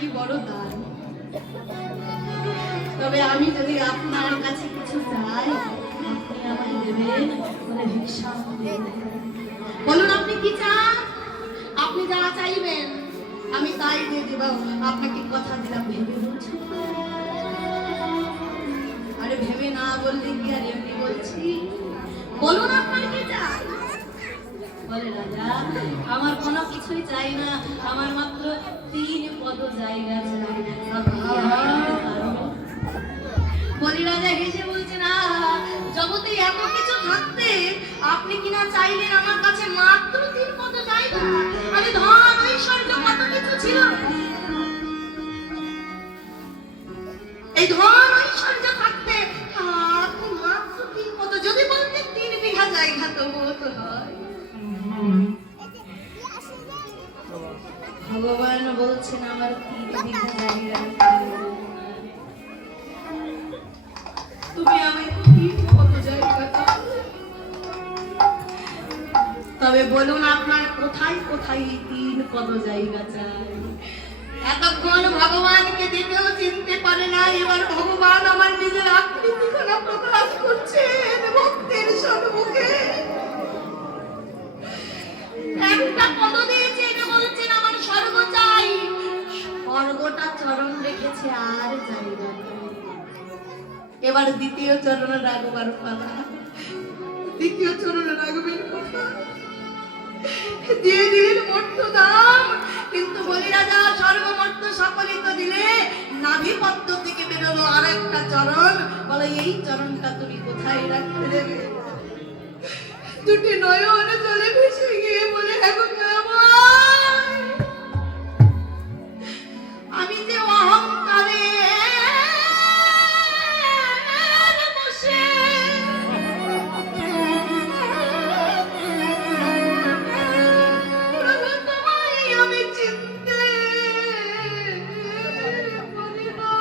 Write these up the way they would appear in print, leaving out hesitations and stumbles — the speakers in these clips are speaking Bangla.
কি বড় দান। তবে আমি যদি আপনার কাছে কিছু চাই, আপনি আমায় দেবেন, মানে ভিক্ষা দেবেন। বলুন আপনি কি চান? আপনি যা চাইবেন আমি তাই দিয়ে দেব। আপনাকে কথা দিলাম, ভেবে বলছি। আরে ভেবে না বললে কি আর এমনি বলছি? বলুন আপনার কি চাই? বলে রাজা, আমার কোনো কিছুই চাই না, আমার মাত্র 3 পদ জায়গা চাই। বলি রাজা হেসে বলছে, না, জগতে এত কিছু থাকতে আপনি কিনা চাইলেন আমার কাছে মাত্র 3 পদ জায়গা? আরে ধন ঐশ্বর্য কত কিছু ছিল, এই ধন ঐশ্বর্য থাকতে আপনি মাত্র 3 পদ, যদি বলতেন 3 বিঘা জায়গা তবুও তো হয়। ভগবান বলছেন আমার 3 বিঘা জায়গা, তুমি আমায় 3 পদ জায়গা দাও। তবে বলুন আপনার কোথায় কোথায় 3 পদ জায়গা চাই? এতক্ষণ ভগবানকে দেখেও চিনতে পারে না, এবার ভগবান আমার নিজের আকৃতিখানা প্রকাশ করছেন ভক্তের সম্মুখে। একটা পদ দিয়েছে, এটা বলছেন আমার স্বর্গ চাই। স্বর্গটা চরণ রেখেছে আর জায়গা নেই। এবার দ্বিতীয় চরণে রাখবার পালা। দ্বিতীয় চরণে রাখবেন কোথায়? দিয়ে দিন মর্ত দাম, কিন্তু বলি রাজা সর্বমর্ত সকলিত দিলে নাভিপদ্ম থেকে বেরোলো আর একটা চরণ। বলে এই চরণটা তুমি কোথায় রাখতে দেবে? দুটি নয়ন জলে ভেসে গিয়ে বলে, আমি যে অহংকারে বসে আমি চিনতে পারি না।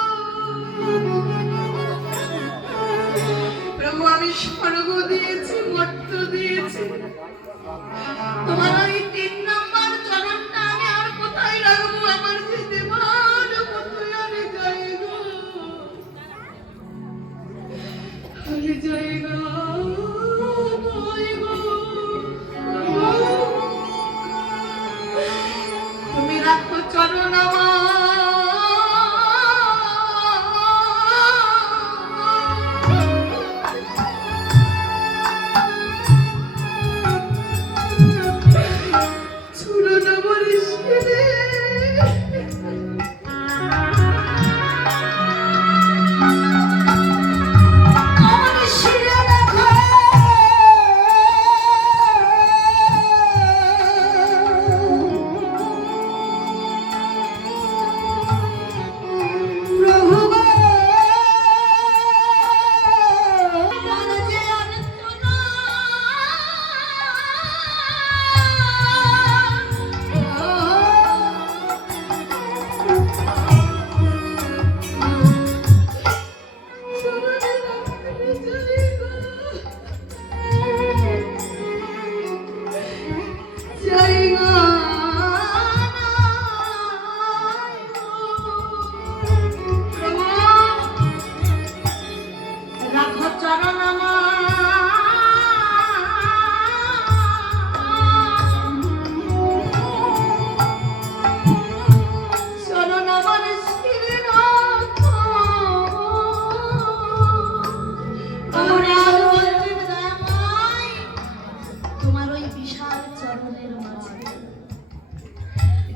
প্রভু আমি স্বর্গ দিয়েছি, মর্ত দিয়েছি, তোমার ওই 3 নম্বর চরণটা আমি আর কোথায় রাখবো? আমার যে দেবান কোথায় আরে যাইগো, আরে যাইগো, তুমি রাখো চরণ আমার।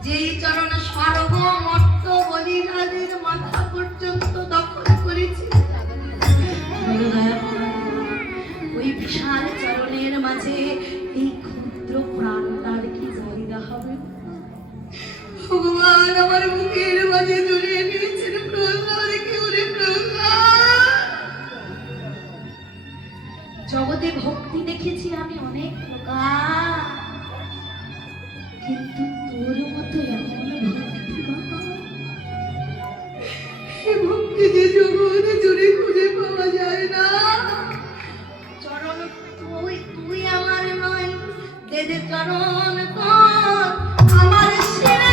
যেই চরণ সর্বমর্ত বলিরাজের মাথা পর্যন্ত দখল করেছি, ওই বিশাল চরণের মাঝে এই ক্ষুদ্র প্রাণটার কি জায়গা হবে? ভগবান আমার মুখের মাঝে জড়িয়ে নিয়েছেন প্রহ্লাদ, কেউরে প্রহ্লাদ। জগতে ভক্তি দেখেছি আমি অনেক প্রকার, কিন্তু তোর মতো এমন ভক্তি যে জগৎ জুড়ে খুঁজে পাওয়া যায় না। চরণ তুই আমার নয়, দে দে চরণ তোর আমার শিরে।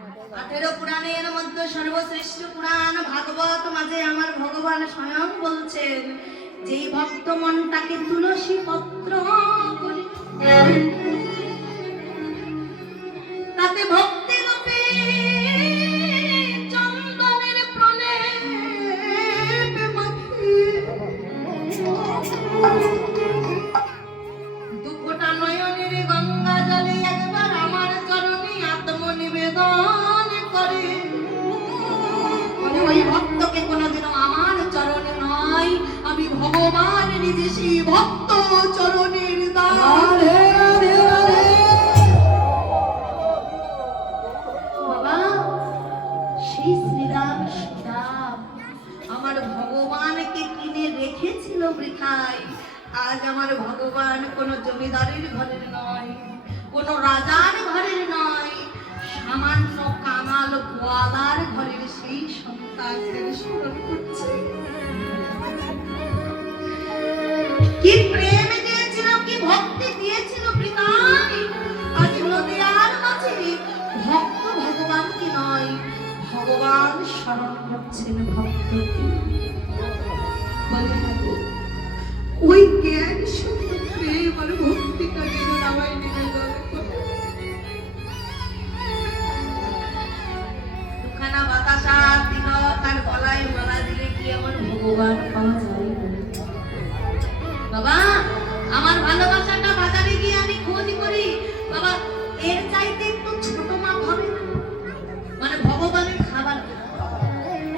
18 পুরাণের মধ্যে সর্বশ্রেষ্ঠ পুরাণ ভাগবত মাঝে আমার ভগবান স্বয়ং বলছেন, যেই ভক্ত মনটাকে তুলসী পত্র করে তাতে ভক্তি রূপে চন্দনের প্রলেপ মাখিয়ে দুঃখটা নয়নের গঙ্গা জলে একবার আমার চরণে আত্মনিবেদন করে, ওই ভক্তকে কোনোদিনও আমার চরণে নয়, আমি ভগবান নিজে সেই ভক্ত চরণের দান। বাবা সেই শ্রীরাম সীতারাম আমার ভগবানকে কিনে রেখেছিল বৃথায়। আজ আমার ভগবান কোন জমিদারের ঘরের নয়, কোন রাজার ঘরের নয়, সামান্য কামাল গোয়ালার ঘরের সেই সন্তানদের স্মরণ করছে। কি প্রেম দিয়েছিল, কি ভক্তি দিয়েছিল বৃথায়। আজ নদিয়ার মাঝে ভক্ত ভগবানকে নয়, ভগবান স্মরণ করছেন ভক্তকে। ওই জ্ঞান শুদ্ধ প্রেম আর ভক্তিটা যেন আমায় নিবেদন করে। দুখানা বাতাসা দিল তার গলায় মালা দিলে কি আমার ভগবান পাওয়া যায়? বাবা আমার ভালোবাসাটা বাজারে গিয়ে আমি খোঁজ করি, বাবা এর চাইতে একটু ছোট মাপ হবে না, মানে ভগবানের খাবার,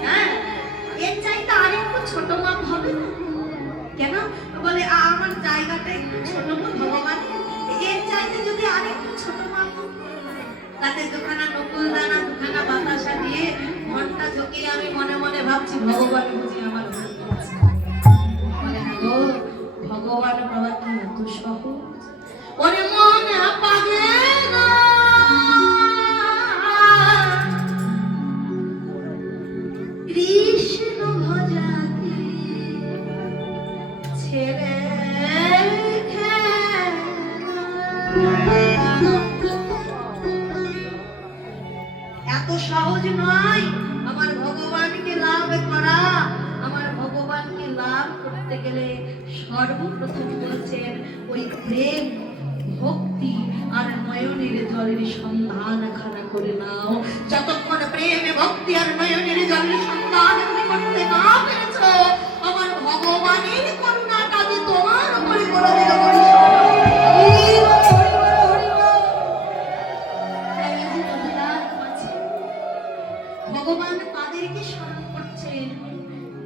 হ্যাঁ এর চাইতে আর একটু ছোট মাপ হবে না কেন? বলে আমার জায়গাটা একটু ছোট ভগবান, এর চাইতে যদি আর একটু ছোট মাপ, তাতে দুখানা নকুল দানা দুখানা বাতাসা দিয়ে ঘন্টা ঝুঁকিয়ে আমি মনে মনে ভাবছি ভগবান বুঝি আমার ভগবান বাবা কি এত সহজ? ওরে মন পাগে না কৃষ্ণ ভজাকে ছেড়ে এত সহজ নয় আমার ভগবানকে লাভ করা। আমার ভগবানকে লাভ করতে গেলে সর্বপ্রথম বলছেন ওই প্রেম ভক্তি আর নয়নের জলের সন্ধান খানা করে নাও। যতক্ষণ প্রেম ভক্তি আর নয়নের জলের সন্ধান তুমি করতে না পেরেছো, আমার ভগবানের করুণাটা যে তোমার উপরে করে দিল। ভগবান তাদেরকে স্মরণ করছেন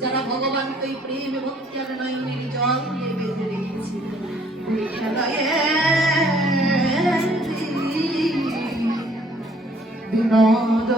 যারা ভগবানকে ওই প্রেম ভক্তি আর নয়নের জল দিয়ে বেঁধে রেখেছে। বিনোদ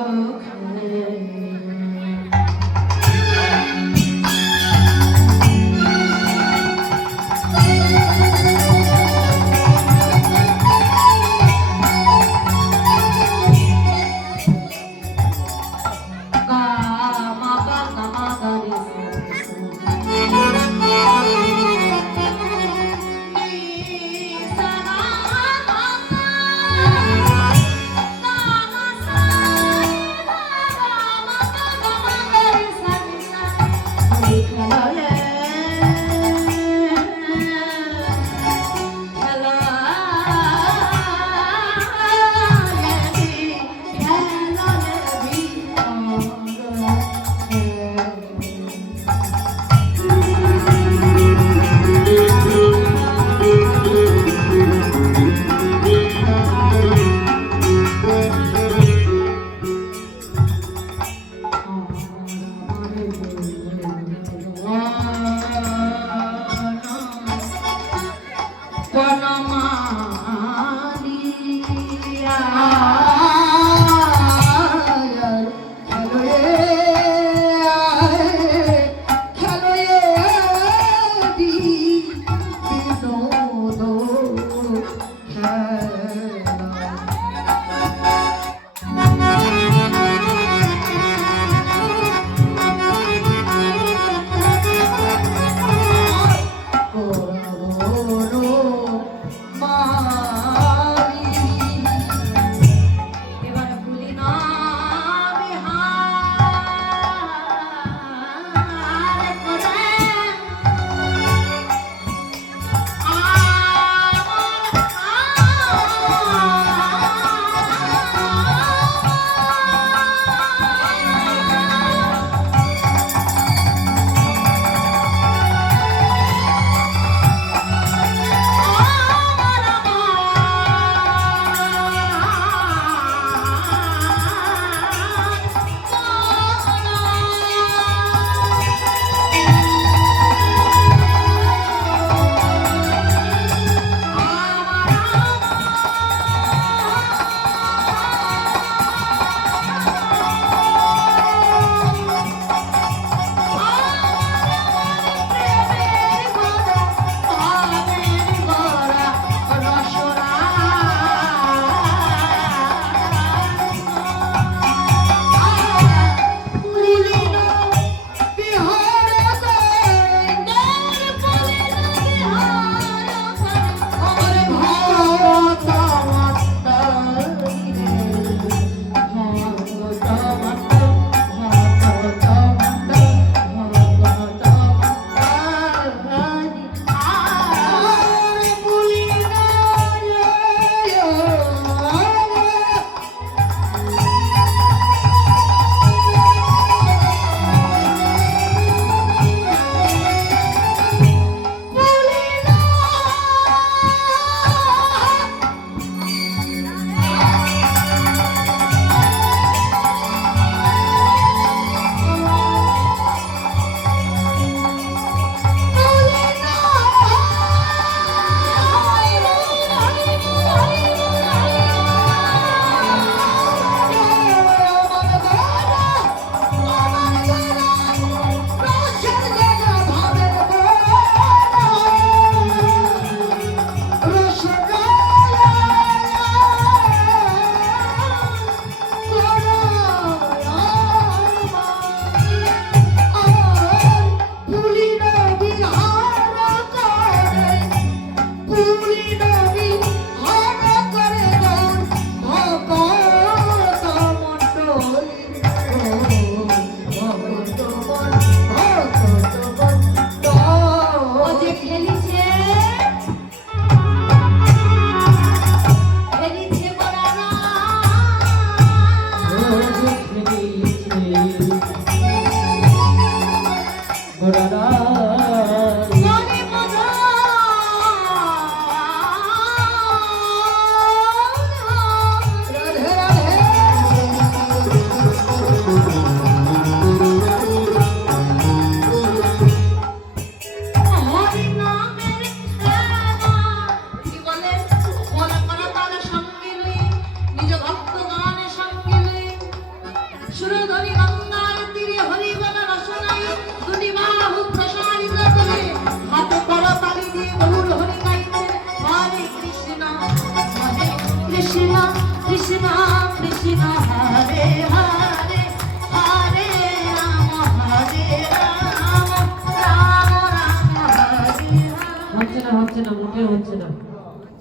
কৃষ্ণ কৃষ্ণ কৃষ্ণ হরে হরে হরে রাম রাম রাম হরে হচ্ছে না মোটেও হচ্ছে না।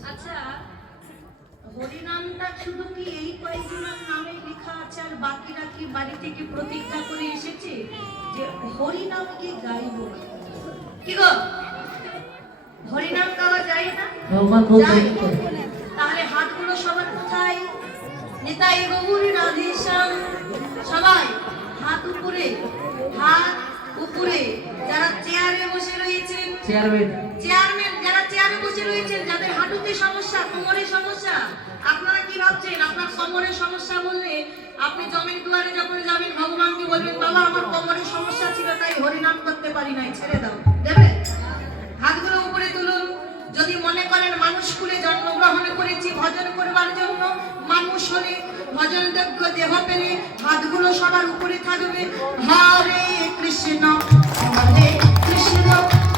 আচ্ছা, হরিনামটা শুধু কি এই কয়েকজনের নামে লেখা আছে আর বাকিরা কি বাড়ি থেকে প্রতিজ্ঞা করে এসেছে যে হরিনামকে গাইব? কি গো, হরিনাম গাওয়া যায় না? যায়। তাহলে হাতগুলো সবার কোথায়? নিতাই গৌর রাধেশ্যাম। সবাই হাত উপরে, হাত উপরে। যারা চেয়ারে বসে রয়েছেন, চেয়ারম্যান যারা চেয়ারে বসে রয়েছেন, যাদের হাঁটুতে সমস্যা, কোমরে সমস্যা, আপনারা কি ভাবছেন আপনার কোমরের সমস্যা বললে আপনি জমিন দুয়ারে যখন যাবেন ভগবানকে বলবেন বাবা আমার কোমরের সমস্যা ছিল তাই হরিনাম করতে পারি নাই, ছেড়ে দাও, দেবে? হাতগুলো উপরে তুলুন। যদি মনে করেন মানুষ কুলে জন্মগ্রহণ করেছি ভজন করবার জন্য, মানুষ হলে ভজনযোগ্য দেহ পেলে হাতগুলো সবার উপরে থাকবে। হরে কৃষ্ণ হরে কৃষ্ণ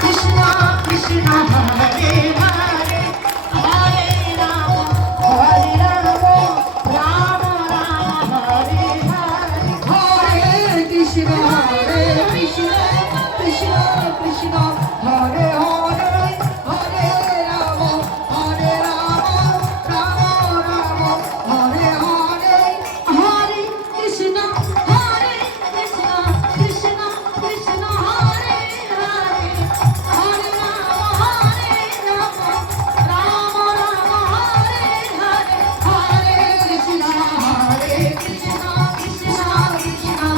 কৃষ্ণ কৃষ্ণ হরে হরে হরে রাম রাম রাম হরে হরে হরে কৃষ্ণ কৃষ্ণ কৃষ্ণ কৃষ্ণ হরে হরে হরে রাম রাম রাম হরে হরে হরে কৃষ্ণ কৃষ্ণ কৃষ্ণ হরে হরে হরে রাম রাম রাম হরে হরে হরে কৃষ্ণ কৃষ্ণ কৃষ্ণ হরে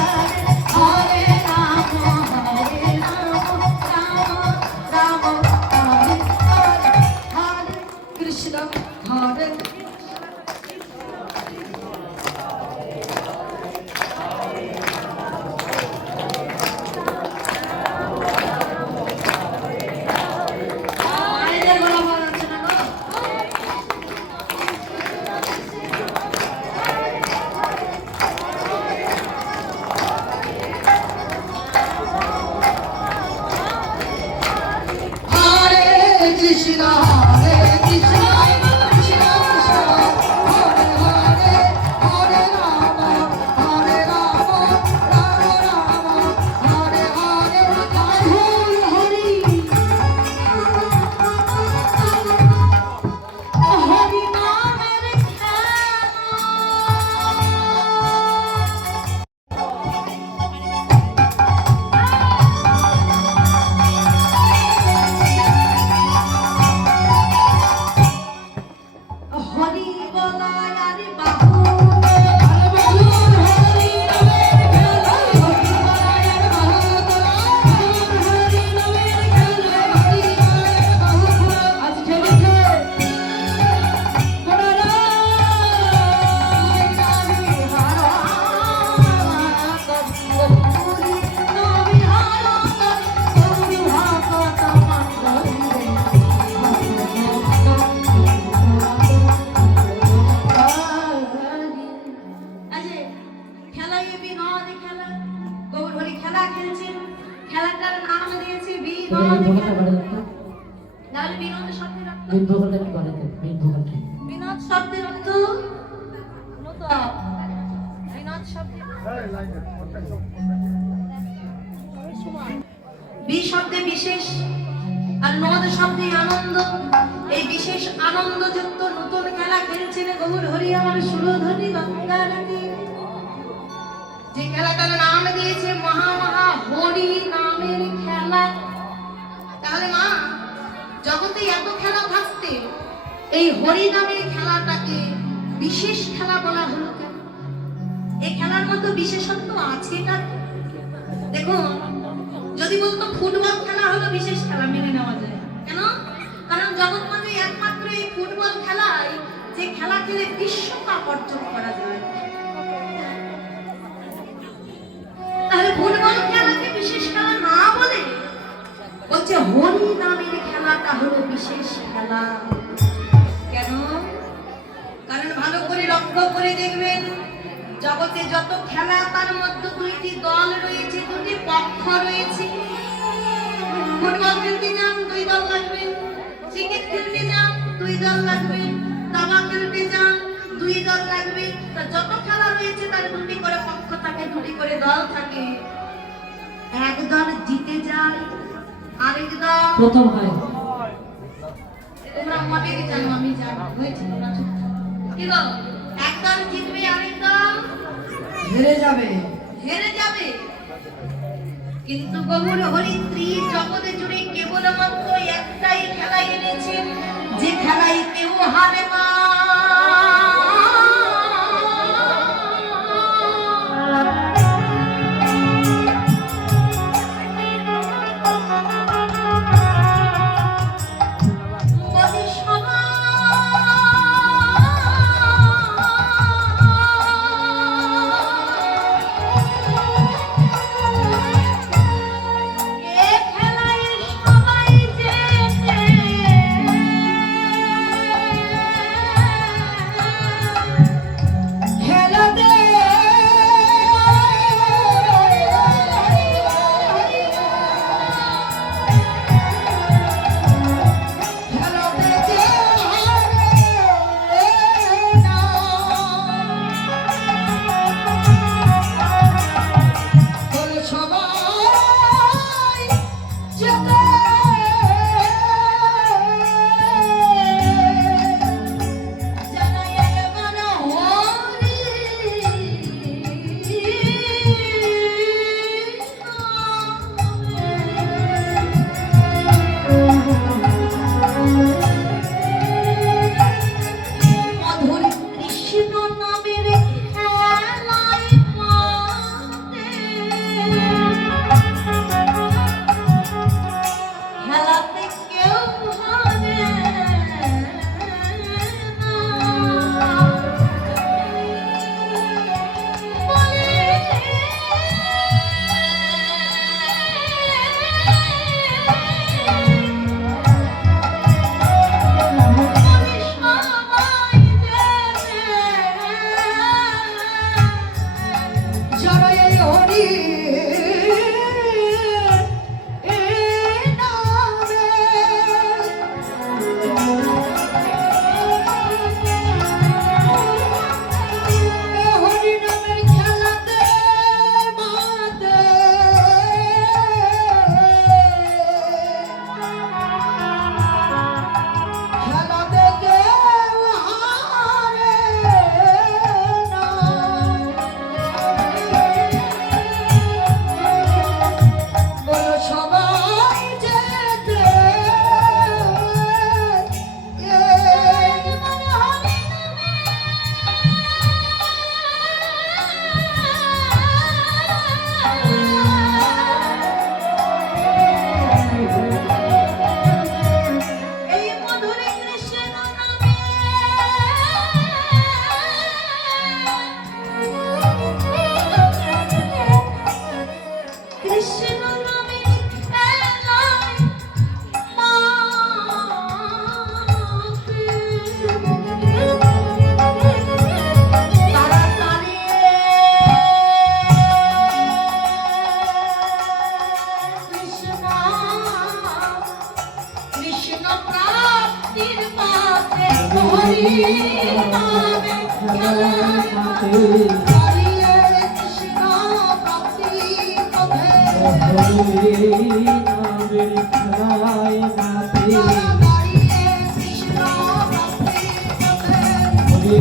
হরে হরে রাম রাম হরে হরে কৃষ্ণ হরে কৃষ্ণ হরে কৃষ্ণ কৃষ্ণ কৃষ্ণ হরে হরে হরে রাম হরে রাম রাম হরে হরে হরে হরি হরি নামের খেলা হরি বলায় আরে বাহু হরি নামের খেলা হরি বলায় আরে বাহু হরি নামের খেলা হরি বলায় বাহু আজ খেলেছে বড়রা নামি হারা কবুরি নামি হারা কবুরি ভাগত মঙ্গলে খেলা খেলছেন, খেলাটার নাম দিয়েছে বিনোদ। তাহলে বিনোদ শব্দের অর্থ বিনোদ শব্দের অর্থ বিনোদ শব্দের বি শব্দে বিশেষ আর নদ শব্দে আনন্দ। এই বিশেষ আনন্দযুক্ত নতুন খেলা খেলছেন গৌর হরি আমার সুরধনী গঙ্গা নদী। যে খেলাটার নাম দিয়েছে মহা মহা হরি নামের খেলা। তাহলে মা জগতে এত খেলা থাকতে এই হরি নামের খেলাটাকে বিশেষ খেলা বলা হলো কেন? এই খেলার মধ্যে বিশেষত্ব আছে কার? দেখুন, যদি বলতো ফুটবল খেলা হলো বিশেষ খেলা মেনে নেওয়া যায়। কেন? কারণ জগৎ মাঝে একমাত্র এই ফুটবল খেলায় যে খেলা খেলে বিশ্বকাপ অর্জন করা যায়। তাহলে ফুটবল খেলাকে বিশেষ খেলা না বলে বলছে হরি নামের খেলাটা হলো বিশেষ খেলা। কেন? কারণ ভালো করে লক্ষ্য করে দেখবেন জগতে যত খেলা তার মধ্যে দুইটি দল রয়েছে, দুটি পক্ষ রয়েছে। ফুটবল খেলতে যান 2 দল লাগবে, ক্রিকেট খেলতে যান 2 দল লাগবে, দাবা দুই দল লাগবে, তা যত খেলা রয়েছে তার দুটি করে পক্ষ থাকে, দুটি করে দল থাকে। এক দল জিতে যায়, আরেক দল প্রথম হয়। তোমরা মনে জানো, আমি জানি হয়েছে তোমরা চুপ থাকো। কি গো, এক দল জিতবে, আরেক দল হেরে যাবে। হেরে যাবে। কিন্তু গৌর হরিত্রী জগতে জুড়ে কেবলমাত্র একটাই খেলা এনেছেন, যে খেলায় কেউ হারে না। বলে এ খেলায় সবাই জেতে, খেলাতে খেলাতে যে হারে না। বলে সবাই যেতে, জানাই এবার হরি মধুর কৃষ্ণ নামের খেলায় পাতে, খেলাতে কেউ হারে না। বলে সবাই যেতে, জয় হরি নামে। হরি নামের খেলাতে মাতে, খেলাতে কেউ হারে না। বলো সবাই যেতে, মানে হরি এই মধুর কৃষ্ণ নামে, কৃষ্ণ নামে খেলায় মাতে, তাড়াতাড়ি কৃষ্ণ কৃষ্ণ প্রাপ্তির পথে হরি নামে খেলায় মাতে, হরিয়ে কৃষ্ণ প্রাপ্তির পথে, নামের খেলায় মাতে, হরিয়ে কৃষ্ণ প্রাপ্তির পথে। হরি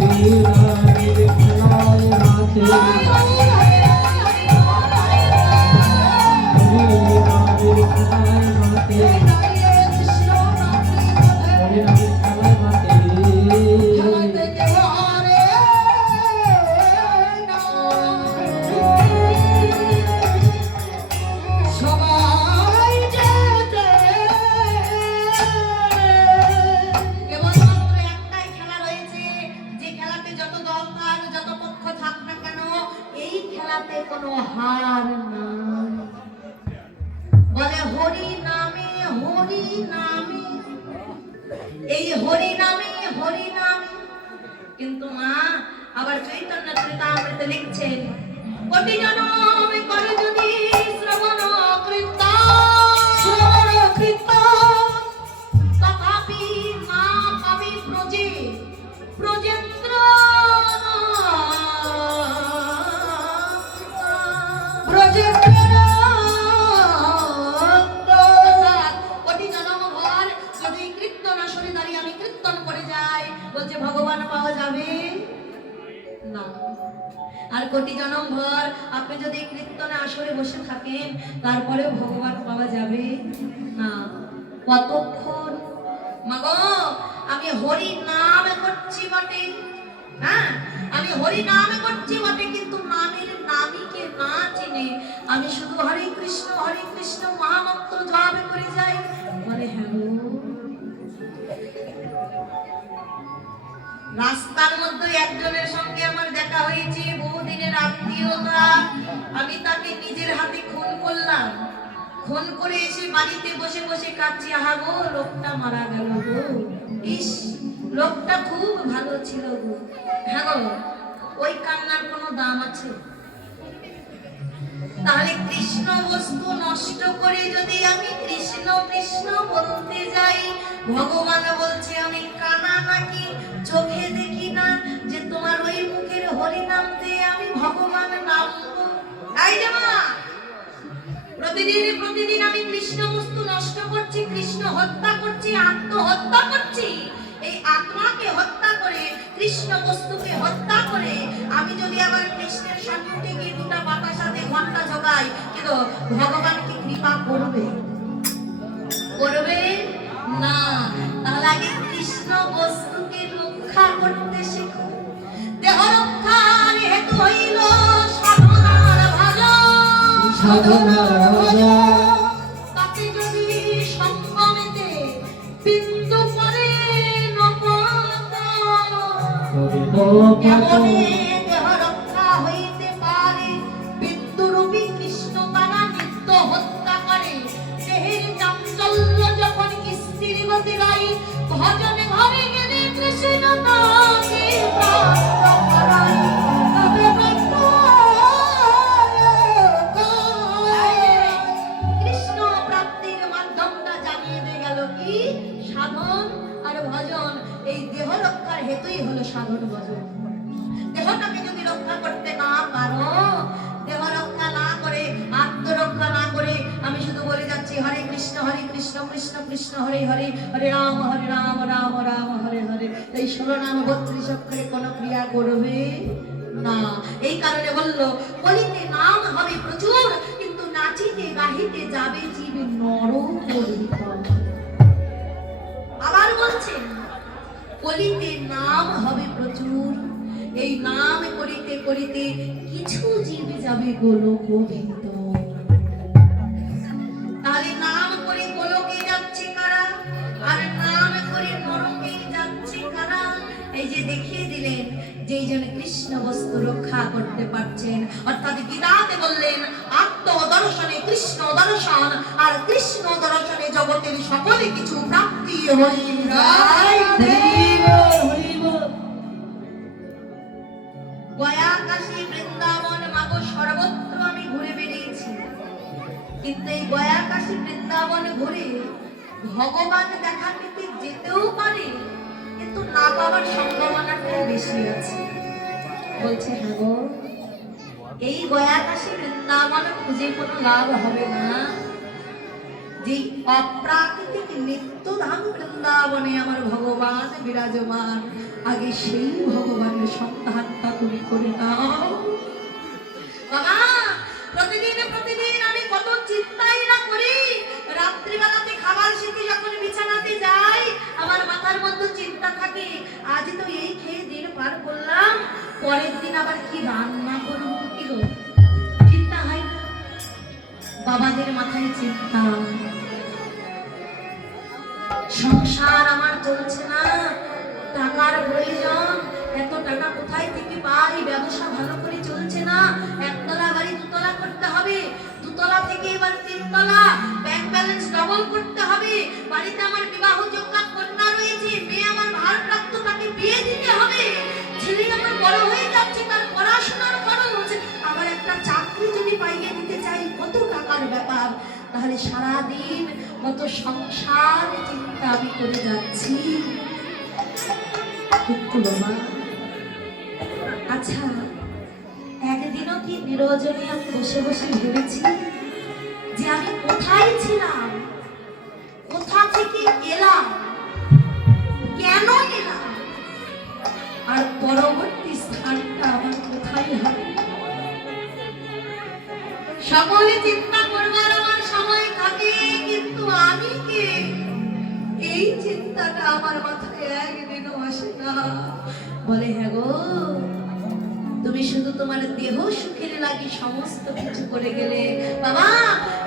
নামের খেলায় মাতে, হরি নামের খেলায় মাতে, হরি নামের খেলায় মাতে। সবাই যেতে, কেবলমাত্র একটাই খেলা রয়েছে, যে খেলাতে যত দল থাক, যত পক্ষ থাক না কেন, এই খেলাতে কোনো হার নাই। বলে হরি নামে, হরি নামে, এই হরি নামে, হরি নামে। কিন্তু মা আবার চৈতন্য চরিতামৃতে লিখছেন, কোটি জনম করে যদি শ্রবণ কৃত, তথাপি মা পাবে ব্রজে ব্রজেন্দ্র পাবে না। আর কোটি জনম ভর আপনি যদি কীর্তনে আসরে বসে থাকেন তারপরে ভগবান পাওয়া যাবে না। কতক্ষণ মাগো আমি হরি নাম করছি বটে, হ্যাঁ আমি হরি নাম করছি বটে, কিন্তু নামের নামীকে না চিনে আমি শুধু হরে কৃষ্ণ মহামন্ত্র জপ করে যাই। বলে হ্যাঁ রাস্তার মধ্যে একজনের সঙ্গে আমার দেখা হয়েছে, বহুদিনের আত্মীয়তা। আমি তাকে নিজের হাতে খুন করলাম, খুন করে এসে বাড়িতে বসে বসে কাঁদছি, আহা গো লোকটা মারা গেল গো, ইস লোকটা খুব ভালো ছিল গো। হ্যাঁ গো ওই কান্নার কোনো দাম আছে? তাহলে কৃষ্ণ বস্তু নষ্ট করে যদি আমি কৃষ্ণ কৃষ্ণ বলতে যাই, ভগবান বলছে আমি কানা নাকি চোখে দেখি না যে তোমার ওই মুখের হরি নাম দিয়ে আমি ভগবান নামবো? তাই যে মা প্রতিদিন আমি কৃষ্ণ বস্তু নষ্ট করছি, কৃষ্ণ হত্যা করছি, আত্মহত্যা করছি। এই আত্মাকে হত্যা করে কৃষ্ণ বস্তুকে হত্যা করে আমি যদি আবার কৃষ্ণের সম্মুখে গিয়ে দুটা বাতাসাতে ঘন্টা জোগাই, কিন্তু ভগবান কি কৃপা করবে? করবে না। তাহলে আগে কৃষ্ণ বস্তুকে রক্ষা করতে শেখো। দেহ রক্ষার হেতু হইল সাধনার ভজন, সাধনার ভজন। তাতে যদি সঙ্গমেতে বিন্দু করে কেমনে দেহ রক্ষা হইতে পারে? বিন্দুরূপী কৃষ্ণ তারা নিত্য হত্যা করে। দেহের চাঞ্চল্য যখন স্ত্রীর গতি লাই, ভজনে ঘরে গেলে কৃষ্ণ তাকে প্রাপ্ত করাই। তবে কৃষ্ণ প্রাপ্তির মাধ্যমটা জানিয়ে দিয়ে গেল কি? সাধন আর ভজন। এই দেহ রক্ষার হেতুই হলো সাধন ভজন। দেহটাকে যদি রক্ষা করতে না পারো, দেহ রক্ষা না করে আত্মরক্ষা না করে আমি শুধু বলে যাচ্ছি হরে কৃষ্ণ কৃষ্ণ কৃষ্ণ হরে হরে, হরে রাম রাম রাম হরে হরে, এই 16 নাম 32 অক্ষরে কোনো ক্রিয়া করবে না। এই কারণে বললো বলিতে নাম হবে প্রচুর, কিন্তু নাচিতে গাহিতে যাবে জীব নর করিত। আবার বলছেন বলিতে নাম হবে প্রচুর, এই নাম করিতে করিতে কিছু জীব যাবে গোলক ভিতর। তাহলে নাম করে গোলকে যাচ্ছে কারা, আর নাম করে নরকে যাচ্ছে কারা? এই যে দেখিয়ে দিলেন যেই জন কৃষ্ণ বস্তু রক্ষা করতে পারছেন, অর্থাৎ গীতাতে বললেন আত্মদর্শনে কৃষ্ণ দর্শন, আর কৃষ্ণ দর্শনে জগতের সকলে কিছু প্রাপ্তি হয়ে যায়। গয়া কাশী বৃন্দাবন মাগো সর্বত্র আমি ঘুরে বেরিয়েছি, কিন্তু এই গয়া কাশী বৃন্দাবন ঘুরে ভগবান দেখা পেতে যেতেও পারে, কিন্তু না পাওয়ার সম্ভাবনাটা বেশি আছে। বলছে হ্যাঁ গো এই গয়া কাশী বৃন্দাবন খুঁজে কোনো লাভ হবে না। যে অপ্রাকৃতিক নিত্যধাম বৃন্দাবনে আমার ভগবান বিরাজমান, আগে সেই ভগবানের সন্ধানটা তুমি করে নাও। বাবা প্রতিদিন আমি কত চিন্তাই না করি, রাত্রিবেলাতে খাবার শেষে যখন বিছানাতে যাই আমার মাথার মধ্যে চিন্তা থাকে, আজ তো এই খেয়ে দিন পার করলাম, পরের দিন আবার কি রান্না করবো, কি গো চিন্তা হয় না? বাবাদের মাথায় চিন্তা, সংসার আমার চলছে না, টাকার প্রয়োজন, এত টাকা কোথায় থেকে পাই, ব্যবসা ভালো করে চলছে না, একতলা বাড়ি দুতলা করতে হবে, দুতলা থেকে এবার 3 তলা, ব্যাংক ব্যালেন্স ডবল করতে হবে, বাড়িতে আমার বিবাহযোগ্য কন্যা রয়েছে, মেয়ে আমার ভারপ্রাপ্ত, তাকে বিয়ে দিতে হবে, ছেলে আমার বড় হয়ে যাচ্ছে, তার পড়াশোনার খরচ, আবার একটা চাকরি যদি পাইয়ে দিতে চাই, কত টাকার ব্যাপার। তাহলে সারাদিন কত সংসার চিন্তা আমি করে যাচ্ছি। আচ্ছা একদিনও কি নিরজনে আমি বসে বসে ভেবেছি যে আমি কোথায় ছিলাম, কোথা থেকে এলাম, কেন এলাম, আর পরবর্তী স্থানটা আমার কোথায় হবে? সকলে চিন্তা করবার আমার সময় থাকে, কিন্তু আমি কে এই চিন্তাটা আমার মাথায় একদিনও আসে না। বলে হ্যাঁ গো, তুমি শুধু তোমার দেহ সুখের লাগি সমস্ত কিছু করে গেলে। বাবা,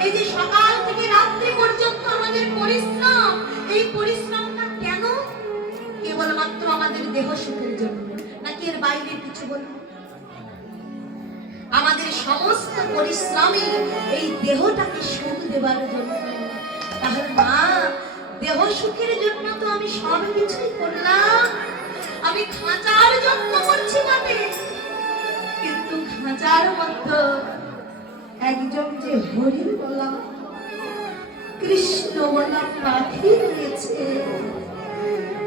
এই যে সকাল থেকে রাত্রি পর্যন্ত আমাদের পরিশ্রম, এই পরিশ্রমটা কেন? কেবলমাত্র আমাদের দেহ সুখের জন্য, নাকি এর বাইরে কিছু বলবো? আমাদের সমস্ত পরিশ্রমই এই দেহটাকে সুখ দেবার জন্য। তাহলে মা, দেহ সুখের জন্য তো আমি সব কিছুই করলাম, আমি খাঁচার যত্ন করছি বটে, কিন্তু খাঁচার মধ্যে একজন যে হরি বলা, কৃষ্ণ বলা পাখি রয়েছে,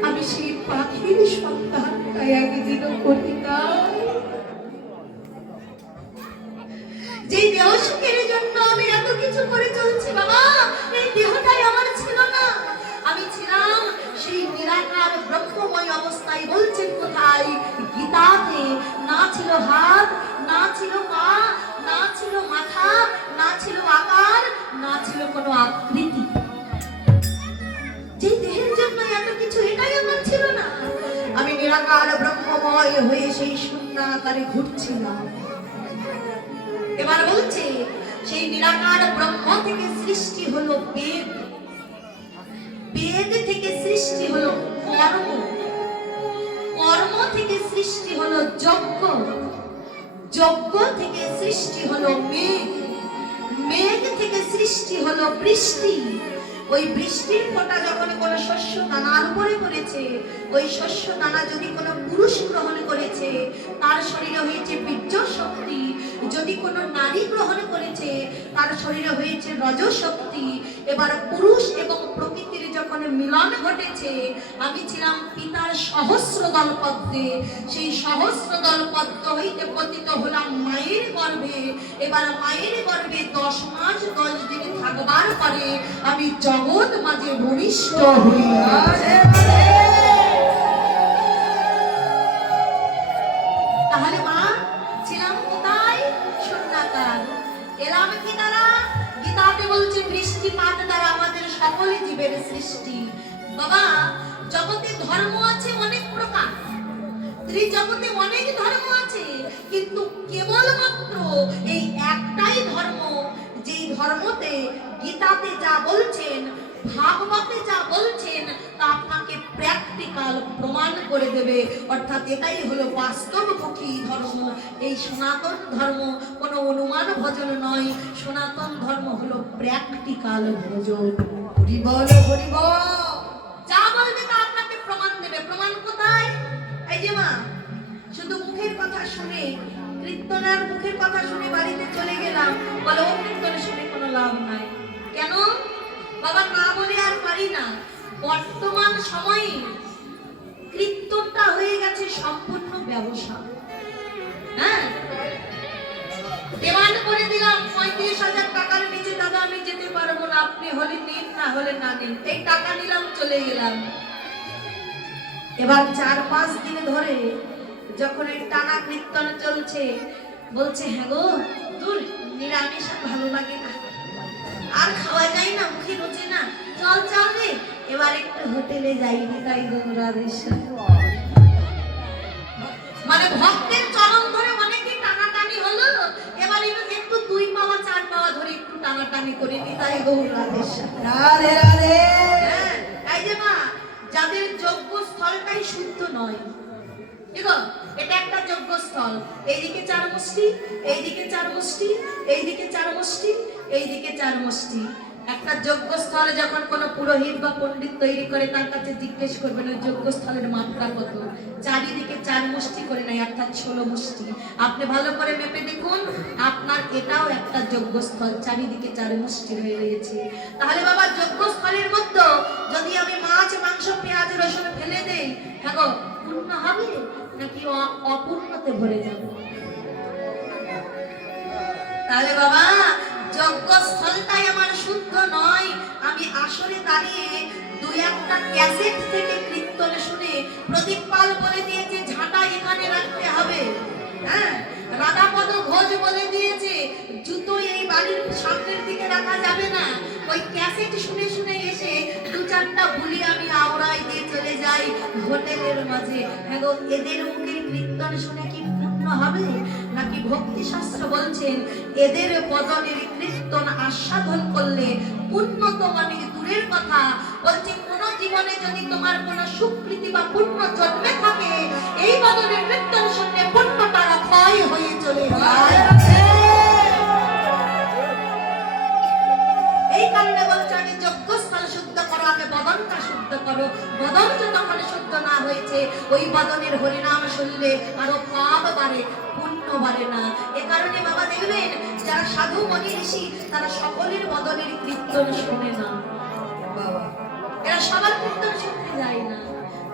আমি সেই পাখির সন্তানটা একদিনও করি না। যে দেহ সুখের জন্য আমি এত কিছু করে চলছি বাবা, এই দেহটাই আমার ছিল না। আমি ছিলাম সেই নিরাকার ব্রহ্মময় অবস্থায়। বলছেন কোথায়? গীতাতে। না ছিল হাত, না ছিল পা, না ছিল মাথা, না ছিল আকার, না ছিল কোনো আকৃতি। যে দেহের জন্য এত কিছু, এটাই আমার ছিল না। আমি নিরাকার ব্রহ্মময় হয়ে সেই শূন্যাকারে ঘুরছিলাম। এবার বলছে সেই নিরাকার ব্রহ্ম থেকে সৃষ্টি হলো বেদ, বেদ থেকে সৃষ্টি হলো কর্ম, কর্ম থেকে সৃষ্টি হলো যজ্ঞ, যজ্ঞ থেকে সৃষ্টি হলো মেঘ, মেঘ থেকে সৃষ্টি হলো বৃষ্টি। ওই বৃষ্টির ফোঁটা যখন কোনো শস্য দানার উপরে পড়েছে, ওই শস্য দানা যদি কোনো পুরুষ গ্রহণ করেছে, তার শরীরে হয়েছে বীর্য শক্তি। যদি কোনো নারী গ্রহণ করেছে, তার শরীরে হয়েছে রজ শক্তি। এবার পুরুষ এবং প্রকৃতির যখন মিলন ঘটেছে, আমি ছিলাম পিতার সহস্রদল পদ্মে, সেই সহস্রদল পদ্ম হইতে পতিত হলাম মায়ের গর্ভে। এবার মায়ের গর্ভে 10 মাস 10 দিন থাকবার পরে আমি জগৎ মাঝে ভূমিষ্ঠ হই। তাহলে মা, ছিলাম কোথায়? শূন্যাকার। এলাম কি দ্বারা? গীতাতে বলছে বৃষ্টিপাত দ্বারা আমাদের সকল জীবের সৃষ্টি। বাবা, জগতে ধর্ম আছে অনেক প্রকার, ত্রিজগতে অনেক ধর্ম আছে, কিন্তু কেবলমাত্র এই একটাই ধর্ম, যেই ধর্মতে গীতাতে যা বলছেন, ভাগবতে যা বলছেন, তা আপনাকে প্র্যাকটিক্যাল প্রমাণ করে দেবে। অর্থাৎ এটাই হলো বাস্তবমুখী ধর্ম। এই সনাতন ধর্ম কোনো অনুমান ভজন নয়, সনাতন ধর্ম হলো প্র্যাকটিক্যাল ভজন। হরি বল, হরি বল। যা বলবে তা আপনাকে প্রমাণ দেবে। প্রমাণ কোথায়? এই যে মা, শুধু মুখের কথা শুনে, কীর্তনার মুখের কথা শুনে বাড়িতে চলে গেলাম, বলে ও কীর্তনে শুনে কোনো লাভ নাই। কেন? বাবা, না বলে আর পারি না। বর্তমান সময়ে কীর্তনটা হয়ে গেছে সম্পূর্ণ ব্যবসা। হ্যাঁ, ডিমান্ড করে দিলাম 35,000 টাকার নিচে দাদা আমি যেতে পারবো না, আপনি হলে নিন, না হলে না নিন। এই টাকা নিলাম, চলে গেলাম। এবার 4-5 দিন ধরে যখন এই টানা কীর্তন চলছে, বলছে হ্যাঁ গো, দূর, নিরামিষ আর ভালো লাগে না, আর খাওয়া যায় না, মুখে রুচে না, চল চল রে এবার একটু হোটেলে যাই। তাই মানে ভক্তের চরণ ধরে অনেকই টানাটানি হলো, এবার একটু 2 পাওয়া 4 পাওয়া ধরে একটু টানাটানি করে নি। তাই গৌর রাধে রাধে। এই যে মা, যাদের যজ্ঞ স্থলটাই শুদ্ধ নয়, দেখো এটা একটা যজ্ঞস্থল, এইদিকে 4 মুষ্টি, এইদিকে 4 মুষ্টি, এইদিকে 4 মুষ্টি, এইদিকে 4 মুষ্টি। একটা যজ্ঞস্থলে যখন কোনো পুরোহিত বা পণ্ডিত তৈরি করে, তার কাছে জিজ্ঞেস করবেন ওই যজ্ঞস্থলের মাত্রা কত। চারিদিকে 4 মুষ্টি করে নেয়, অর্থাৎ 16 মুষ্টি। আপনি ভালো করে মেপে দেখুন, আপনার এটাও একটা যজ্ঞস্থল, চারিদিকে 4 মুষ্টি হয়ে রয়েছে। তাহলে বাবা, যজ্ঞস্থলের মধ্যে যদি আমি মাছ, মাংস, পেঁয়াজ, রসুন ফেলে দেই, হ্যাঁ গো, পূর্ণ হবে নাকি অপূর্ণতে ভরে যাবে? তাহলে বাবা, যজ্ঞস্থলটাই আমার শুদ্ধ নয়। আমি আসরে দাঁড়িয়ে 2-1টা ক্যাসেট থেকে কীর্তন শুনে, প্রদীপ পাল বলে দিয়েছে ঝাঁটা এখানে বাড়ির সামনের দিকে রাখা যাবে না। ওই ক্যাসেট শুনে শুনে এসে দু চারটা বুলি আমি আওড়াই দিয়ে চলে যাই হোটেলের মাঝে। হ্যাঁ গো, এদের মুখের কীর্তন শুনে কি পূর্ণ হবে নাকি? ভক্তি শাস্ত্র বলছেন এদের বদনের কীর্তন আস্বাদন করলে পুণ্য তো অনেক দূরের কথা, বলছে কোন জীবনে যদি তোমার কোন সুকৃতি বা পুণ্য জন্মে থাকে, এই বদনের কীর্তন শুনলে পুণ্য তারা ক্ষয় হয়ে চলে যায়। এই কারণে বলছে আগে যজ্ঞস্থল শুদ্ধ করো, আগে বদনটা শুদ্ধ করো। বদন যতক্ষণ শুদ্ধ না হয়েছে, ওই বদনের হরিনাম শুনলে আরো পাপ বাড়ে, পুণ্য বাড়ে না। এ কারণে বাবা দেখবেন যারা সাধু মনি ঋষি তারা সকলের বদনের কীর্তন শুনে না বাবা, এরা সবার কীর্তন শুনতে যায় না।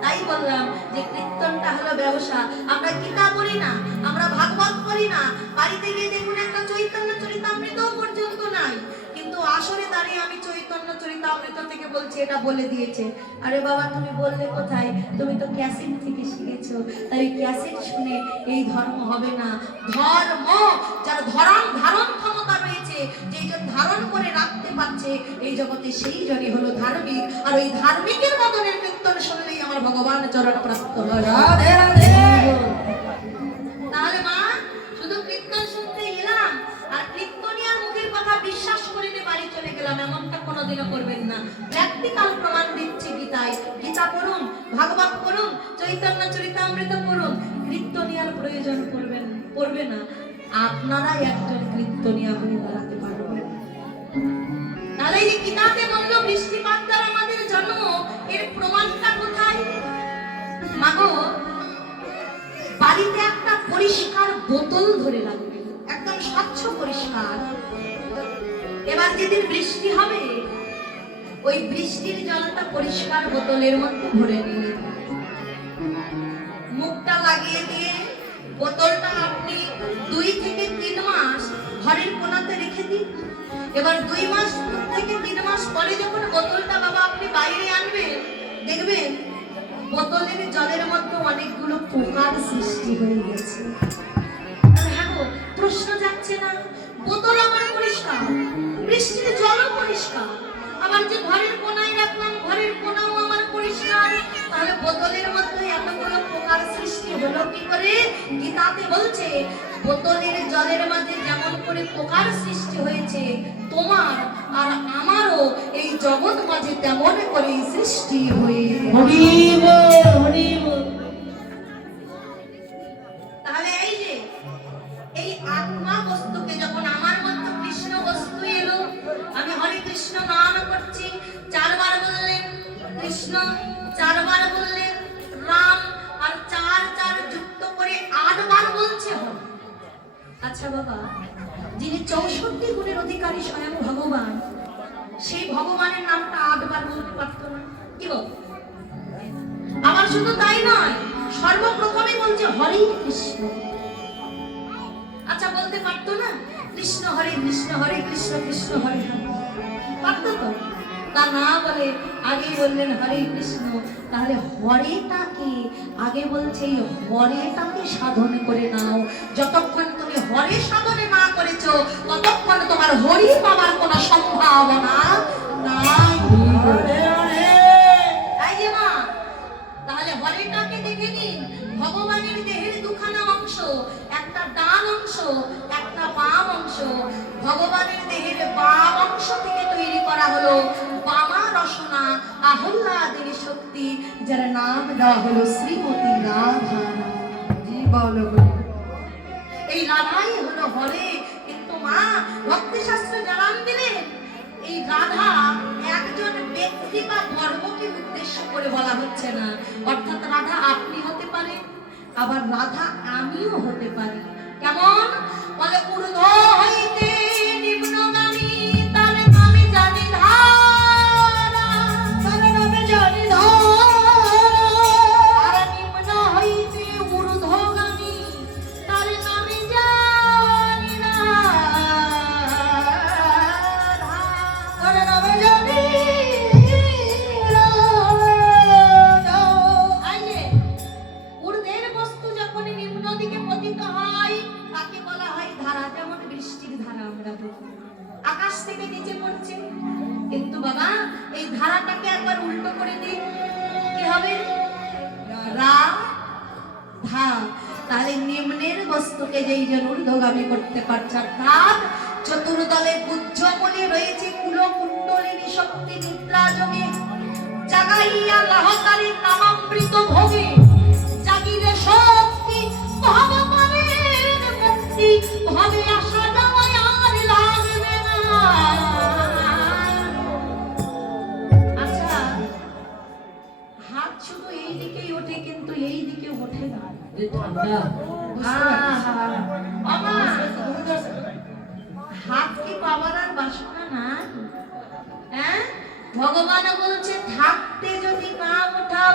তাই বললাম যে কীর্তনটা হলো ব্যবসা। আমরা গীতা পড়ি না, আমরা ভাগবত পড়ি না, বাড়িতে গিয়ে দেখুন একটা চৈতন্য চরিতামৃত পর্যন্ত নাই, কিন্তু আসরে দাঁড়িয়ে আমি চৈতন্য চরিতামৃত থেকে বলছি এটা বলে দিয়েছে। আরে বাবা তুমি বললে কোথায়? তুমি তো ক্যাসেট থেকে শিখেছো। তাই ক্যাসেট শুনে এই ধর্ম হবে না। ধর্ম যার ধারণ ক্ষমতা রয়েছে, যেইজন ধারণ করে রাখতে পারছে এই জগতে, সেই জনই হলো ধার্মিক। আর ওই ধার্মিকের বদনের কীর্তন শুনলেই আমার ভগবান চরণ প্রাপ্ত হয়। তাহলে মা শুধু কীর্তন শুনতে এলাম আর কীর্তনিয়ার মুখের কথা বিশ্বাস করে নিয়ে বাড়ি চলে গেলাম, এমনটা কোনোদিনও করবেন না। প্র্যাকটিক্যাল প্রমাণ দিচ্ছে গীতায়। গীতা পড়ুন, ভাগবত পড়ুন, চৈতন্য চরিতামৃত পড়ুন, কীর্তনিয়ার প্রয়োজন পড়বে না। আপনারাই একজন কীর্তনিয়া হয়ে দাঁড়াতে পারবেন। তাহলে এই গীতাতে বললো বৃষ্টিপাত দ্বারা আমাদের জন্ম, এর প্রমাণটা কোথায়? মাগো, বাড়িতে একটা পরিষ্কার বোতল ধরে রাখবেন, একদম স্বচ্ছ পরিষ্কার। এবার যেদিন বৃষ্টি হবে, ওই বৃষ্টির জলটা পরিষ্কার বোতলের মধ্যে ভরে নিয়ে মুখটা লাগিয়ে দিয়ে বোতলটা আপনি 2 থেকে 3 মাস ঘরের কোণাতে রেখে দিন। এবার 2 মাস থেকে 3 মাস পরে যখন বোতলটা বাবা আপনি বাইরে আনবেন, দেখবেন বোতলের জলের মধ্যে অনেকগুলো পোকার সৃষ্টি হয়ে গেছে। হ্যাঁ গো, প্রশ্ন যাচ্ছে না? বোতল আমার পরিষ্কার, বৃষ্টির জলও পরিষ্কার, আবার যে ঘরের কোণায় রাখলাম ঘরের কোণাও আমার পরিষ্কার, তাহলে বোতলের মধ্যে এতগুলো পোকার সৃষ্টি হলো কি করে? গীতাতে বলছে বোতলের জলের মধ্যে যেমন করে পোকার সৃষ্টি হয়েছে, তোমার আর আমারও এই জগৎ মাঝে তেমন করে সৃষ্টি হয়ে তাহলে এই যে এই আত্মা বস্তুকে যখন আমার মধ্যে কৃষ্ণ বস্তু এলো, আমি হরে কৃষ্ণ নাম করছি, 4 বার বললেন কৃষ্ণ, 4 বার বললেন রাম, আর 4 যুক্ত করে 8 বার বলছে হরে। আচ্ছা বাবা, যিনি 64 গুণের অধিকারী স্বয়ং ভগবান, সেই ভগবানের নামটা 8 বার বলতে পারতো না? কি বল? আবার শুধু তাই নয়, সর্বপ্রথমে বলছে হরে কৃষ্ণ। আচ্ছা বলতে পারতো না কৃষ্ণ হরে কৃষ্ণ হরে কৃষ্ণ কৃষ্ণ হরে হরে? পারতো তো? তা না বলে আগে বললেন হরে কৃষ্ণ। তাহলে হরেটাকে আগে বলছে এই হরেটাকে সাধন করে নাও। যতক্ষণ তুমি হরে সাধনে না করেছো, ততক্ষণ তোমার হরি পাবার কোনো সম্ভাবনা নাই। তাই যে মা, তাহলে হরেটাকে দেখে নিন। ভগবানের দেহের 2খানা অংশ, একটা ডান অংশ, একটা বাম অংশ। ভগবানের দেহের বাম অংশ থেকে তৈরি করা হলো বামা রসনা আহ্লাদিনী শক্তি, যার নাম দেওয়া হলো শ্রীমতী রাধা। এই রাধাই হলো হরে। কিন্তু মা ভক্তি শাস্ত্রে জানান দিলেন এই রাধা একজন ব্যক্তি বা ধর্মকে উদ্দেশ্য করে বলা হচ্ছে না। অর্থাৎ রাধা আপনি হতে পারেন, আবার রাধা আমিও হতে পারি। কেমন? বলে ঊর্ধ্ব হইতে নিম্নগামী তার নামে জানি ধারা, তার নামে জানি আর নিম্ন হইতে ঊর্ধ্বগামী তার নামে জানি না, তার নামে জানি ঊর্ধ্বের বস্তু যখন নিম্ন দিকে পতিত হয় তাকে বলা হয় ধারা। যেমন বৃষ্টির ধারা আমরা দেখি, আকাশ থেকে নিচে পড়ছে। কিন্তু বাবা এই ধারাটাকে একবার উল্টো করে দিন, কি হবে? রা ধা। তাহলে নিম্নের বস্তুকে যেই জন ঊর্ধ্বগামী করতে পারছে, অর্থাৎ চতুর্দলে গুজ্জমূলে রয়েছে কুলকুণ্ডলিনী শক্তি নিদ্রা যোগে জাগাইয়া লাহকারী নামামৃত ভোগে জাগিলে শক্তি ভবপালের মুক্তি ভবে আসা যাওয়ায় আর লাগবে না। আচ্ছা, হাত শুধু এই দিকেই ওঠে কিন্তু এই দিকে ওঠে না। হাত কি পাওয়ার আর বাসনা না? হ্যাঁ, ভগবান বলছে থাকতে যদি না উঠাও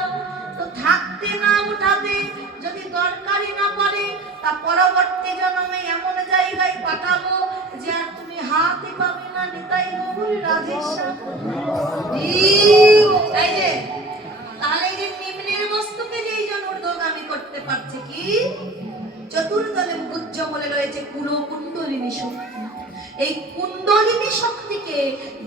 তো থাকতে না উঠাতে যদি দরকারি না পড়ে তা পরবর্তী জন্মে এমন জায়গায় পাঠাবো যে আর তুমি হাতই পাবে না। নিতাই গৌর রাধেশ্যাম। এই যে তাহলে এই যে নিম্নের বস্তুকে যেই জন ঊর্ধ্বগামী করতে পারছে কি, চতুর্দলে গুজ্জমূলে রয়েছে কুলকুণ্ডলিনী শক্তি। এই কুণ্ডলিনী শক্তিকে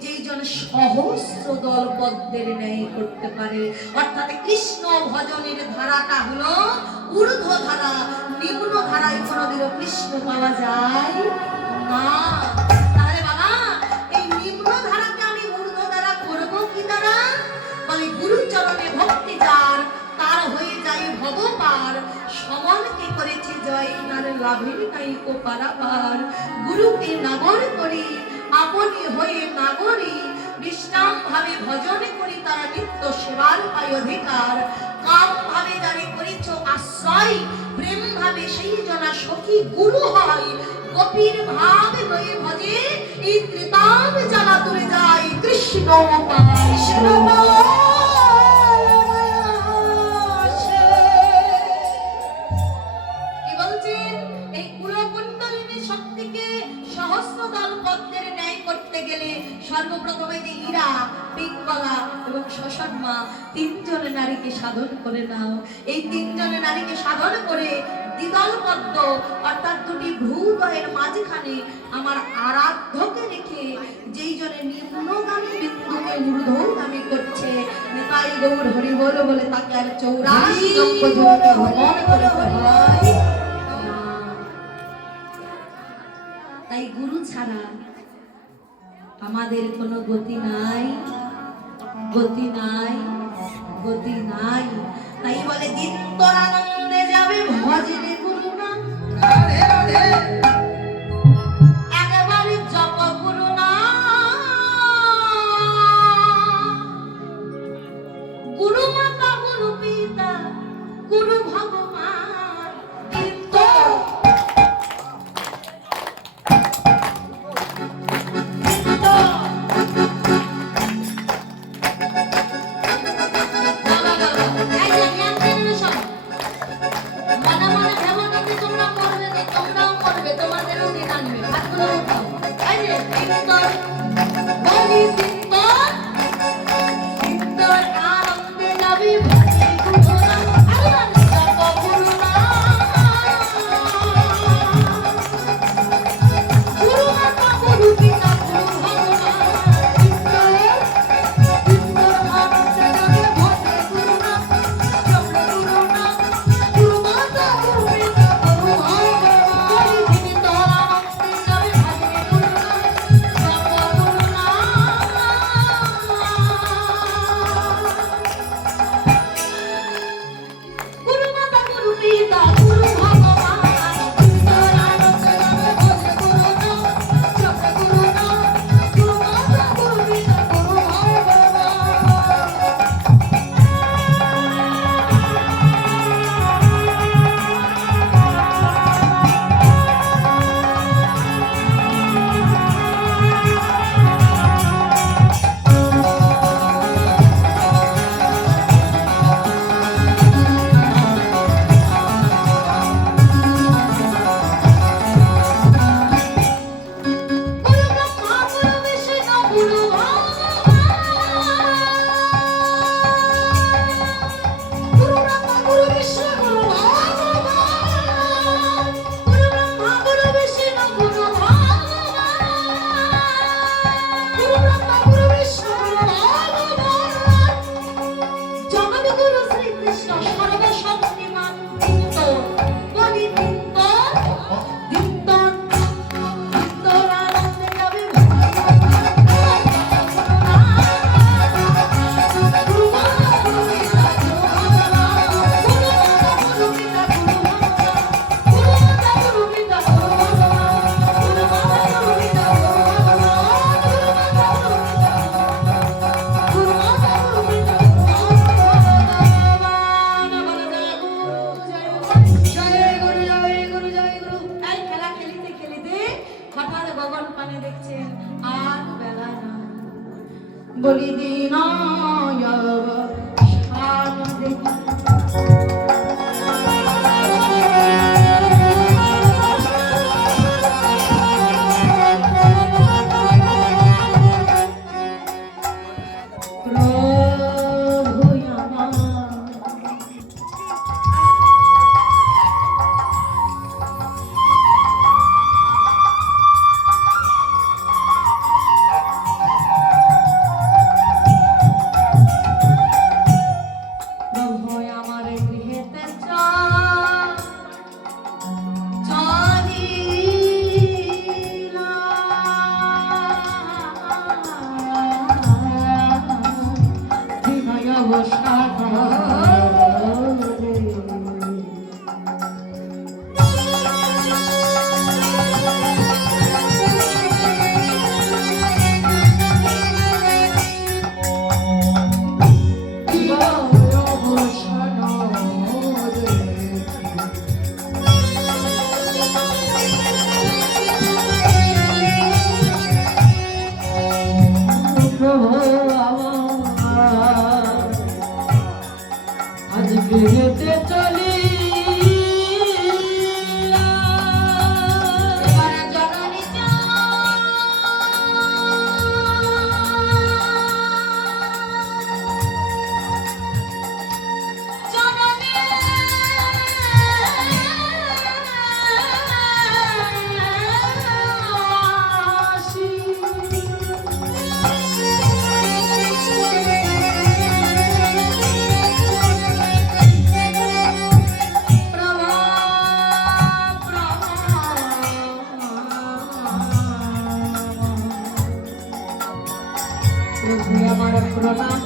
যেই জন সহস্র দল পদ্মের ন্যায় করতে পারে, অর্থাৎ কৃষ্ণ ভজনের ধারাটা হলো ঊর্ধ্ব ধারা, নিম্ন ধারায় কোনোদিনও কৃষ্ণ পাওয়া যায় না। তাহলে বাবা এই নিম্ন ধারাকে আমি ঊর্ধ্ব ধারা করবো কি দ্বারা? বলে গুরুচরণে ভক্তি যার তার হয়ে যায় ভবপার, সমানকে করেছে জয় নার লাভের নাই কো পারাপার। গুরুকে নাগর করি আপনি হয়ে নাগরী, বিশ্রাম ভাবে ভজন করি তারা নিত্য সেবার পায় অধিকার। কাম ভাবে যারে করিছ আশ্রয়, প্রেম ভাবে সেই জনা সখী গুরু হয়। গোপীর ভাব হয়ে ভজে এই ত্রিতাব জ্বালা দূরে যায় কৃষ্ণ পায়। কৃষ্ণ সর্বপ্রথমে যে ইরা, পিঙ্গলা এবং শশাঙ্মা তিনজন নারীকে সাধন করে নাও। এই তিনজন নারীকে সাধন করে দ্বিদল পদ্ম অর্থাৎ দুটি ভ্রুদয়ের মাঝখানে আমার আরাধ্যকে রেখে যেই জনে নিম্নগামী বিন্দুকে ঊর্ধ্বগামী করছে, নিতাই গৌর হরি বল বলে তাকে আর 84 লক্ষ জনকে ভ্রমণ করতে হয়। তাই গুরু ছাড়া আমাদের কোনো গতি নাই, গতি নাই, গতি নাই। তাই বলে দিন তোর আনন্দে যাবে ভজনে গুরু নাম, একেবারে জপ গুরু নাম। গুরু মাতা, গুরু পিতা, গুরু ভগবান, দিন তোর মনে মনে গগন পানে দেখছেন আর বেলা না বলি দিন গৃহেতে চলি আমার প্রণাম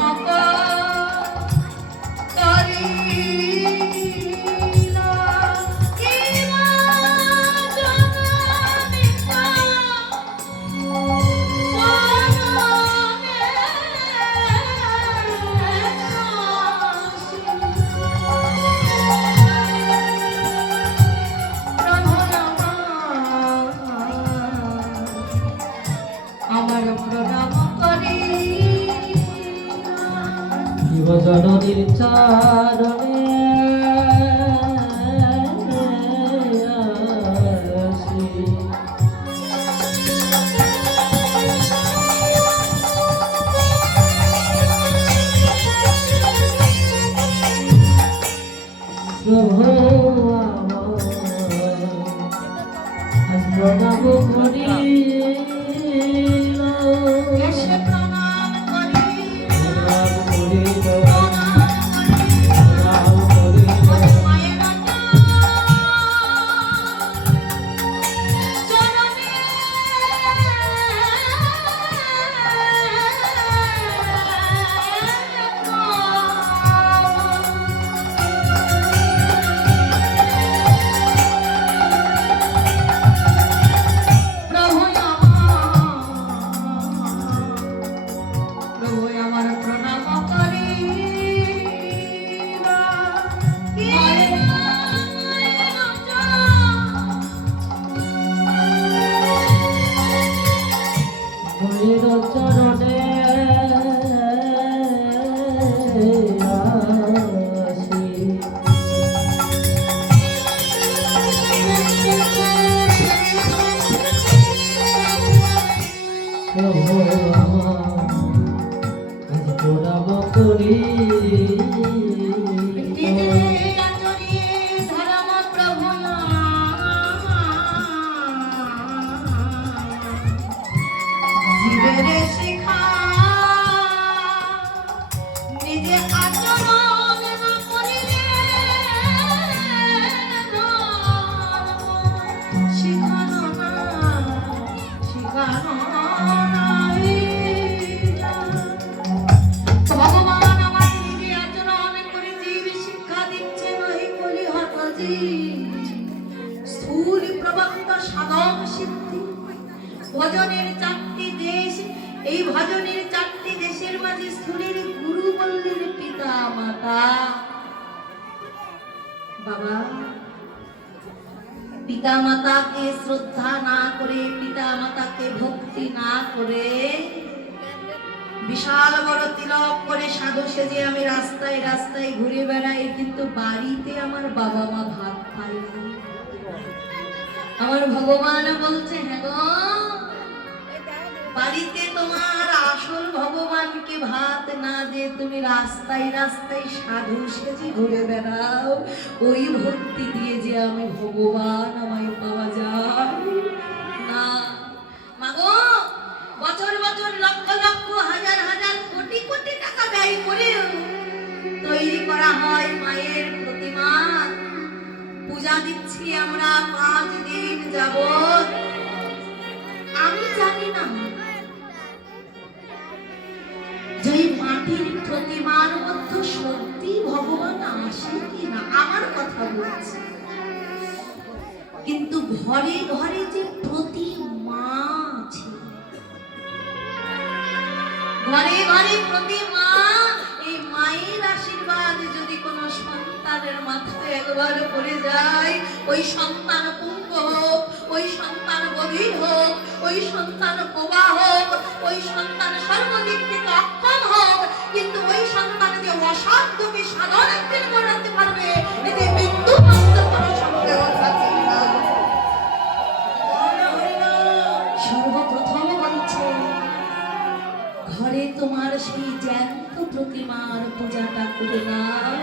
আমার প্রণাম করি জননীর চরণে আসি প্রভু আজ প্রণাম করি চরণে আসি প্রভু আমার আজ প্রণাম করি ভজনের চারটি দেশ, এই ভজনের চারটি দেশের মাঝে স্থূলের গুরু বললেন পিতা মাতা। বাবা পিতা মাতাকে শ্রদ্ধা না করে, পিতা মাতাকে ভক্তি না করে, বিশাল বড় তিলক করে সাধু সেজে আমি রাস্তায় রাস্তায় ঘুরে বেড়াই, কিন্তু বাড়িতে আমার বাবা মা ভাত খায় না। আমার ভগবান বলছে, হ্যাঁ গো, বাড়িতে তোমার আসল ভগবানকে ভাত না দিয়ে তুমি রাস্তায় রাস্তায় সাধু সেজে ঘুরে বেড়াও, ওই ভক্তি দিয়ে যে আমি ভগবান আমায় পাওয়া যায় না। মাগো, বছর বছর লক্ষ লক্ষ হাজার হাজার কোটি কোটি টাকা ব্যয় করে তৈরি করা হয় মায়ের প্রতিমা, পূজা দিচ্ছি আমরা 5 দিন যাবত। আমি জানি না যে মাটির প্রতিমার মধ্যে সত্যি ভগবান আসে কিনা, আমার কথা বলছি, কিন্তু ঘরে ঘরে যে প্রতিমা আছে, ঘরে ঘরে প্রতিমা, এই মায়ের আশীর্বাদ যদি কোনো সন্তানের মাথায় একবার পড়ে যায়, ওই সন্তান পুঙ্গ হোক, ওই সন্তান গভীর হোক, ওই সন্তান বোবা হোক, ওই সন্তান সর্বদিক থেকে অক্ষম হোক, কিন্তু ওই সন্তান যে অসাধ্যকে সাধন একদিন করাতে পারবে, এতে মৃত্যু মাত্র কোনো সন্দেহ থাকে না। সর্বপ্রথম বলছে, ঘরে তোমার সেই জ্যান্ত প্রতিমার পূজাটা করে নাও,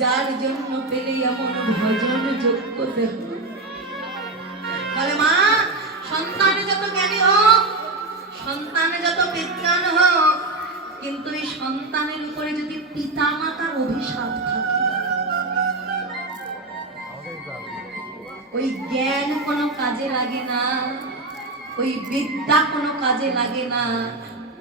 যার জন্য পেলে এমন ভজন যোগ্য দেহ। বলে মা, সন্তানে যত জ্ঞানী হোক, সন্তানে যত বিজ্ঞান হোক, কিন্তু এই সন্তানের উপরে যদি পিতা মাতার অভিশাপ থাকে, ওই জ্ঞান কোনো কাজে লাগে না, ওই বিদ্যা কোনো কাজে লাগে না,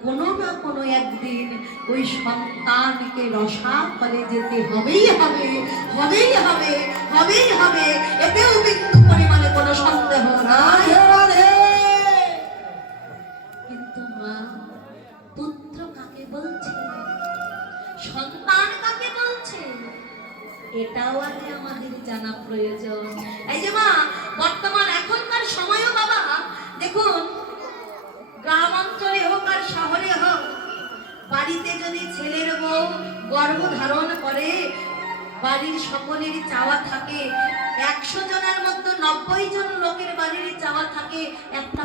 কোনো না কোনো একদিন ওই সন্তানকে রসাতলে যেতে হবেই হবে, হবেই হবে, হবেই হবে, এতেও বিন্দু পরিমাণে কোনো সন্দেহ নাই। কিন্তু মা, পুত্র কাকে বলছে, সন্তান কাকে বলছে, এটাও আগে আমাদের জানা প্রয়োজন। এই যে মা, বর্তমান এখনকার সময়ও বাবা দেখুন, গ্রাম অঞ্চলে হোক আর শহরে হোক, বাড়িতে যদি ছেলের বউ গর্ভ ধারণ করে, বাড়ির সকলেরই চাওয়া থাকে, 100 জনের মধ্যে 90 জন লোকের বাড়ির চাওয়া থাকে একটা